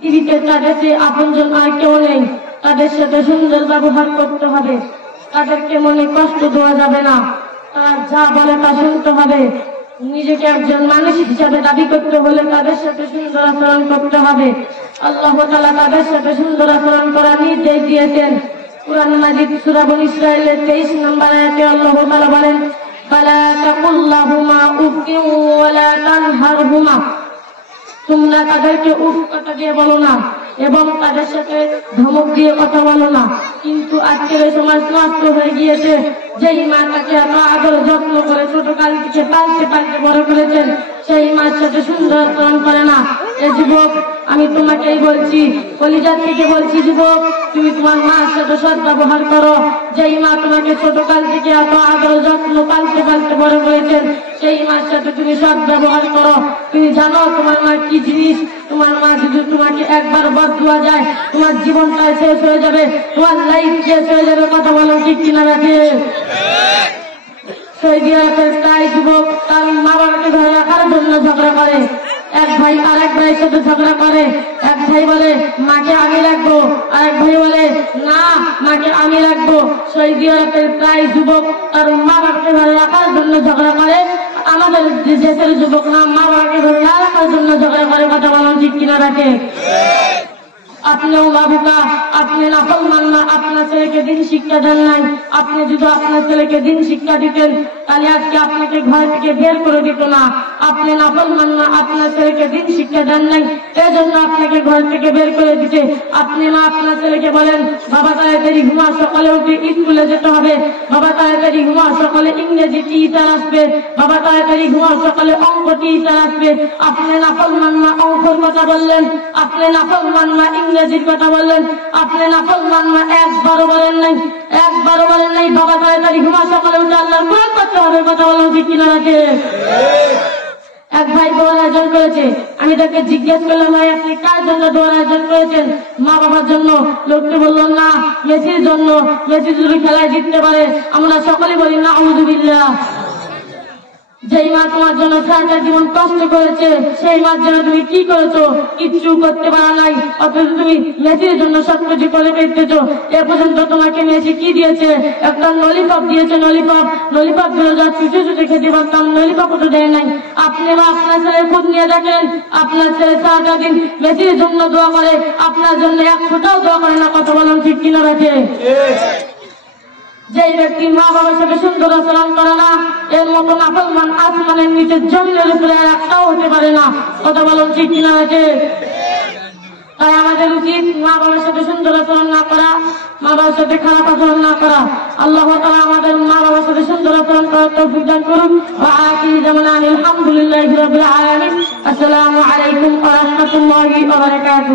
পৃথিবীতে তাদের চেয়ে আপনজন আর কেউ নেই। তাদের সাথে সুন্দর ব্যবহার করতে হবে, তাদেরকে মনে কষ্ট দেওয়া যাবে না, তারা যা বলে তা শুনতে হবে। নিজেকে একজন মানুষ হিসাবে দাবি করতে হলে তাদের সাথে সুন্দর আচরণ করতে হবে। আল্লাহ তাআলা তাদের সাথে সুন্দর আচরণ করার নির্দেশ দিয়েছেন। কুরআন মাজিদ সূরা বনী ইসরাঈলের 23 নম্বর আয়াতে আল্লাহ তাআলা বলেন, ফালা তাকুল লাহুমা উফিন ওয়ালা তানহারহুমা, তোমরা তাদেরকে উফ কথা দিয়ে বলো না এবং তাদের সাথে ধমক দিয়ে কথা বলো না। কিন্তু আজকের এই সমাজ নষ্ট হয়ে গিয়েছে। যেই মা তাকে এত আদর যত্ন করে ছোটকাল থেকে পালতে পালতে বড় করেছেন, সেই মার সাথে সুন্দর আচরণ করে না। এ যুবক, আমি তোমাকেই বলছি, কলিজার থেকে বলছি, যুবক, তুমি তোমার মার সাথে সৎ ব্যবহার করো। যেই মা তোমাকে ছোটকাল থেকে এত আদর যত্ন পালতে পালতে বড় করেছেন, সেই মার সাথে তুমি সৎ ব্যবহার করো। তুমি জানো তোমার মা কি জিনিস। তোমার মা যদি তোমাকে একবার বদদুয়া যায়, তোমার জীবনটা শেষ হয়ে যাবে, তোমার লাইফ শেষ হয়ে যাবে। কথা বলো ঠিক কিনা রাখে? সৌদি আরবের প্রায় যুবক তার মা বাবাকে ধরে রাখার জন্য ঝগড়া করে। এক ভাই আরেক ভাইয়ের সাথে ঝগড়া করে। এক ভাই বলে মাকে আমি রাখবো, আরেক ভাই বলে না, মাকে আমি রাখবো। সৌদি আরবের প্রায় যুবক তার মা বাবাকে ধরে রাখার জন্য ঝগড়া করে। আমাদের দেশের যুবক না মা বাবাকে ধরে রাখার জন্য ঝগড়া করে। কথা বলেন ঠিক কিনা রাখে? আপনিও বাবুকা, আপনি নাফরমান না, আপনার ছেলেকে দিন শিক্ষা দেন নাই। আপনি যদি আপনার ছেলেকে দিন শিক্ষা দিতেন, তাহলে আজকে আপনাকে ঘর থেকে বের করে দিত না। আপনি নাফরমান না, আপনার ছেলেকে দিন শিক্ষা দেন নাই, এজন্য আপনাকে ঘর থেকে বের করে দিতে। আপনি না আপনার ছেলেকে বলেন, বাবা তাড়াতাড়ি ঘুমা, সকালে উঠে স্কুলে যেতে হবে। বাবা তাড়াতাড়ি ঘুমা, সকালে ইংরেজি টিচার আসবে। বাবা তাড়াতাড়ি ঘুমা, সকালে অঙ্ক টিচার আসবে। আপনি নাফরমান না, অঙ্কর কথা বললেন। আপনি নাফরমান না, ইংরেজির কথা বললেন। আপনি নাফরমান না, একবারও বলেন নাই, একবারও বলেন নাই বাবা তাড়াতাড়ি ঘুমা, সকালে উঠে আল্লাহর কুরআন পড়তে হবে। কথা বলেন ঠিক কিনা রাখে? এক ভাই দোয়ার আয়োজন করেছে। আমি তাকে জিজ্ঞেস করলাম, ভাই আপনি কার জন্য দোয়ার আয়োজন করেছেন? মা বাবার জন্য। লোকটি বলল না, মেসির জন্য। মেসি যদি খেলায় জিততে পারে। আমরা সকলে বলি না আউযুবিল্লাহ। যেই মা তোমার জন্য সারাটা জীবন কষ্ট করেছে, সেই মার জন্য তুমি কি করেছো? কিচ্ছু করতে পারা নাই, অথচ তুমি মেসির জন্য সবকিছু করে ফেলতেছো। এ পর্যন্ত তোমাকে মেসি কি দিয়েছে? একটা ললিপপ দিয়েছে। ললিপপ গুলো যা ছুটে ছুটে খেতে পারতাম, ললিপপ তো দেয় নাই। আপনি বা আপনার ছেলের খোঁজ নিয়ে দেখেন, আপনার ছেলে সারাটা দিন মেসির জন্য দোয়া করে, আপনার জন্য এক ফোঁটাও দোয়া করে না। কথা বলেন ঠিক কিনা রাখে? যেই ব্যক্তি মা বাবার সাথে সুন্দর আচরণ করে না, এর মতো নাফরমান আসমানের নিচে জমিনের উপরে একটাও হতে পারে না। কথা বলুন ঠিক কিনা আছে? তাই আমাদের উচিত মা বাবার সাথে সুন্দর আচরণ না করা, মা বাবার সাথে খারাপ আচরণ না করা। আল্লাহ তাআলা আমাদের মা বাবার সাথে সুন্দর আচরণ করার তৌফিক দান করুন। ওয়া আখিরু দাওয়ানা আলহামদুলিল্লাহি রাব্বিল আলামিন। আসসালামু আলাইকুম ওয়া রাহমাতুল্লাহি ওয়া বারাকাতুহু।